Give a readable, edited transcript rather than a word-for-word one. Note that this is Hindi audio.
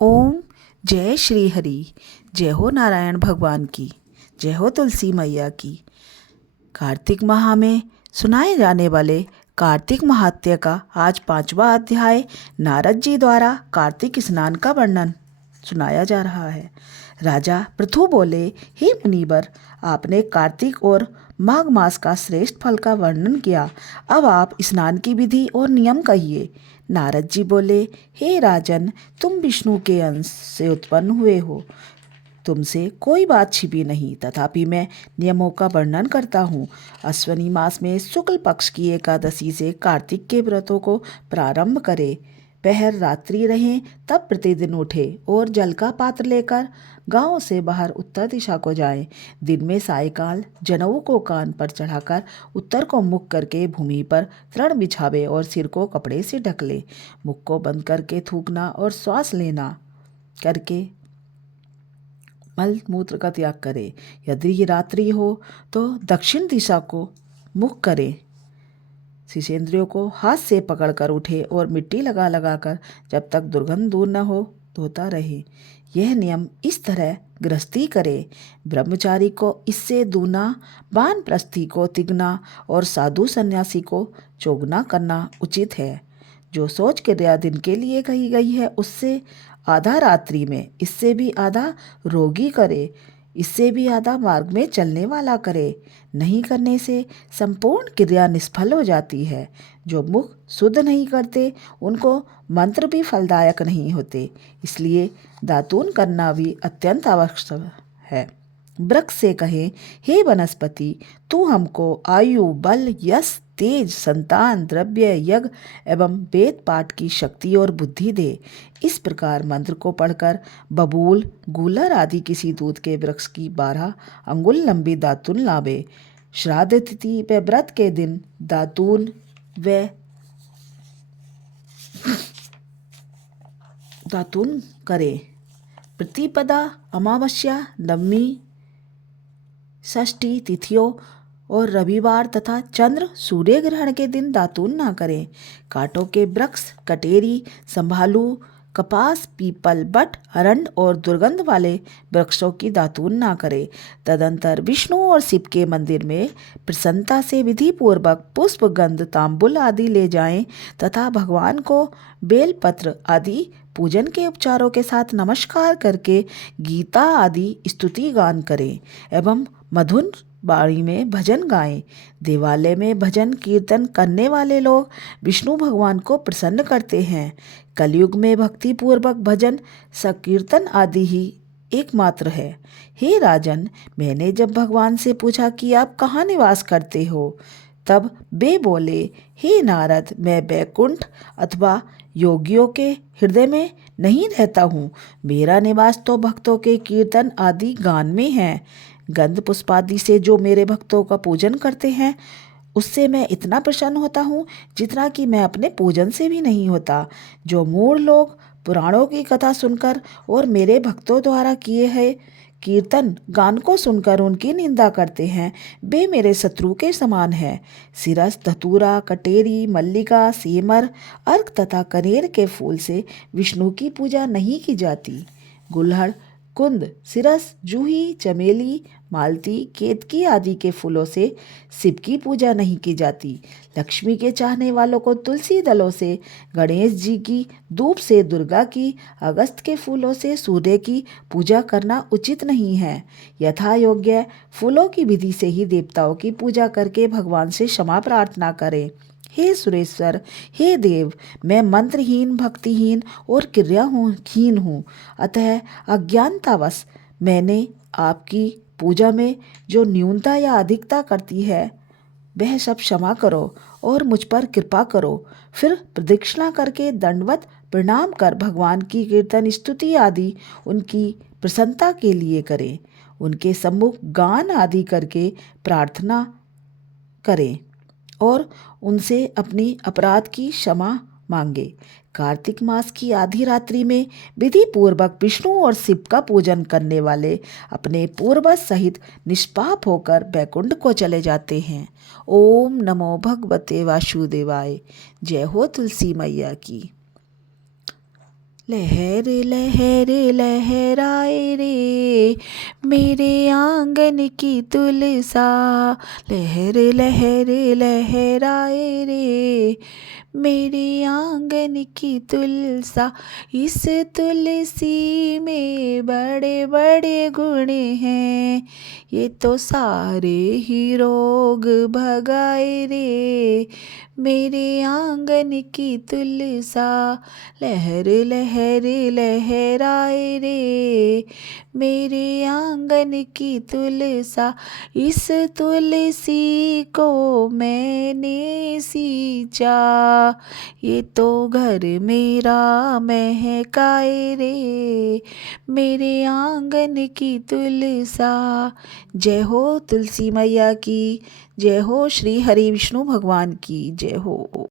ओम जय श्री हरि। जय हो नारायण भगवान की। जय हो तुलसी मैया की। कार्तिक माह में सुनाए जाने वाले कार्तिक महात्म्य का आज 5वां अध्याय नारद जी द्वारा कार्तिक स्नान का वर्णन सुनाया जा रहा है। राजा पृथु बोले, हे मुनिवर, आपने कार्तिक और माघ मास का श्रेष्ठ फल का वर्णन किया। अब आप स्नान की विधि और नियम कहिए। नारद जी बोले, हे राजन, तुम विष्णु के अंश से उत्पन्न हुए हो, तुमसे कोई बात छिपी नहीं, तथापि मैं नियमों का वर्णन करता हूँ। अश्वनी मास में शुक्ल पक्ष की एकादशी से कार्तिक के व्रतों को प्रारंभ करें। पहर रात्रि रहें, तब प्रतिदिन उठे और जल का पात्र लेकर गांव से बाहर उत्तर दिशा को जाएं। दिन में सायकाल जनेऊ को कान पर चढ़ाकर उत्तर को मुख करके भूमि पर तृण बिछावे और सिर को कपड़े से ढक ले। मुख को बंद करके थूकना और श्वास लेना करके मल मूत्र का त्याग करे। यदि रात्रि हो तो दक्षिण दिशा को मुख करे। शिशेंद्रियों को हाथ से पकड़कर उठे और मिट्टी लगा लगाकर जब तक दुर्गंध दूर न हो धोता रहे। यह नियम इस तरह गृहस्थी करे। ब्रह्मचारी को इससे दूना, वानप्रस्थी को तिगना और साधु सन्यासी को चौगुना करना उचित है। जो सोच क्रिया दिन के लिए कही गई है उससे आधा रात्रि में, इससे भी आधा रोगी करे, इससे भी आधा मार्ग में चलने वाला करे। नहीं करने से संपूर्ण क्रिया निष्फल हो जाती है। जो मुख शुद्ध नहीं करते उनको मंत्र भी फलदायक नहीं होते। इसलिए दातून करना भी अत्यंत आवश्यक है। वृक्ष से कहे, हे वनस्पति, तू हमको आयु, बल, यश, तेज, संतान, द्रव्य, यज्ञ एवं वेद पाठ की शक्ति और बुद्धि दे। इस प्रकार मंत्र को पढ़कर बबूल, गूलर आदि किसी दूध के वृक्ष की 12 अंगुल लंबी दातुन लावे। श्राद्ध तिथि व व्रत के दिन दातून करे। प्रतिपदा, अमावस्या, नवमी, षष्ठी तिथियों और रविवार तथा चंद्र सूर्य ग्रहण के दिन दातून ना करें। कांटों के वृक्ष, कटेरी, संभालू, कपास, पीपल, बट, अरंड और दुर्गंध वाले वृक्षों की दातून ना करें। तदंतर विष्णु और शिव के मंदिर में प्रसन्नता से विधि पूर्वक पुष्प, गंध, तांबुल आदि ले जाएं तथा भगवान को बेलपत्र आदि पूजन के उपचारों के साथ नमस्कार करके गीता आदि स्तुति गान करें एवं मधुर बाड़ी में भजन गाएं। देवालय में भजन कीर्तन करने वाले लोग विष्णु भगवान को प्रसन्न करते हैं। कलयुग में भक्ति पूर्वक भजन संकीर्तन आदि ही एकमात्र है। हे राजन, मैंने जब भगवान से पूछा कि आप कहाँ निवास करते हो, तब वे बोले, हे नारद, मैं बैकुंठ अथवा योगियों के हृदय में नहीं रहता हूँ। मेरा निवास तो भक्तों के कीर्तन आदि गान में है। गंध पुष्पादि से जो मेरे भक्तों का पूजन करते हैं उससे मैं इतना प्रसन्न होता हूँ जितना कि मैं अपने पूजन से भी नहीं होता। जो मूढ़ लोग पुराणों की कथा सुनकर और मेरे भक्तों द्वारा किए हैं कीर्तन गान को सुनकर उनकी निंदा करते हैं, वे मेरे शत्रु के समान हैं। सिरस, धतूरा, कटेरी, मल्लिका, सेमर, अर्क तथा कनेर के फूल से विष्णु की पूजा नहीं की जाती। गुलहड़, कुंद, सिरस, जूही, चमेली, मालती, केतकी आदि के फूलों से शिव की पूजा नहीं की जाती। लक्ष्मी के चाहने वालों को तुलसी दलों से, गणेश जी की धूप से दुर्गा की, अगस्त के फूलों से सूर्य की पूजा करना उचित नहीं है। यथा योग्य फूलों की विधि से ही देवताओं की पूजा करके भगवान से क्षमा प्रार्थना करें। हे सुरेश्वर, हे देव, मैं मंत्रहीन, भक्तिहीन और क्रियाहीन हूँ, अतः अज्ञानतावश मैंने आपकी पूजा में जो न्यूनता या अधिकता करती है वह सब क्षमा करो और मुझ पर कृपा करो। फिर प्रदक्षिणा करके दंडवत प्रणाम कर भगवान की कीर्तन स्तुति आदि उनकी प्रसन्नता के लिए करें। उनके सम्मुख गान आदि करके प्रार्थना करें और उनसे अपनी अपराध की क्षमा मांगे। कार्तिक मास की आधी रात्रि में विधि पूर्वक विष्णु और शिव का पूजन करने वाले अपने पूर्वज सहित निष्पाप होकर बैकुंठ को चले जाते हैं। ओम नमो भगवते वासुदेवाय। जय हो तुलसी मैया की। लहर लहर लहराए रे मेरे आंगन की तुलसा, लहर लहर लहराए रे मेरे आंगन की तुलसा। इस तुलसी में बड़े बड़े गुण हैं, ये तो सारे ही रोग भगाए रे मेरे आंगन की तुलसा, लहर लहर लहराए रे मेरे आंगन की तुलसा। इस तुलसी को मैंने सींचा, ये तो घर मेरा महकाए रे मेरे आंगन की तुलसा। जय हो तुलसी मैया की, जय हो श्री हरि विष्णु भगवान की जय हो।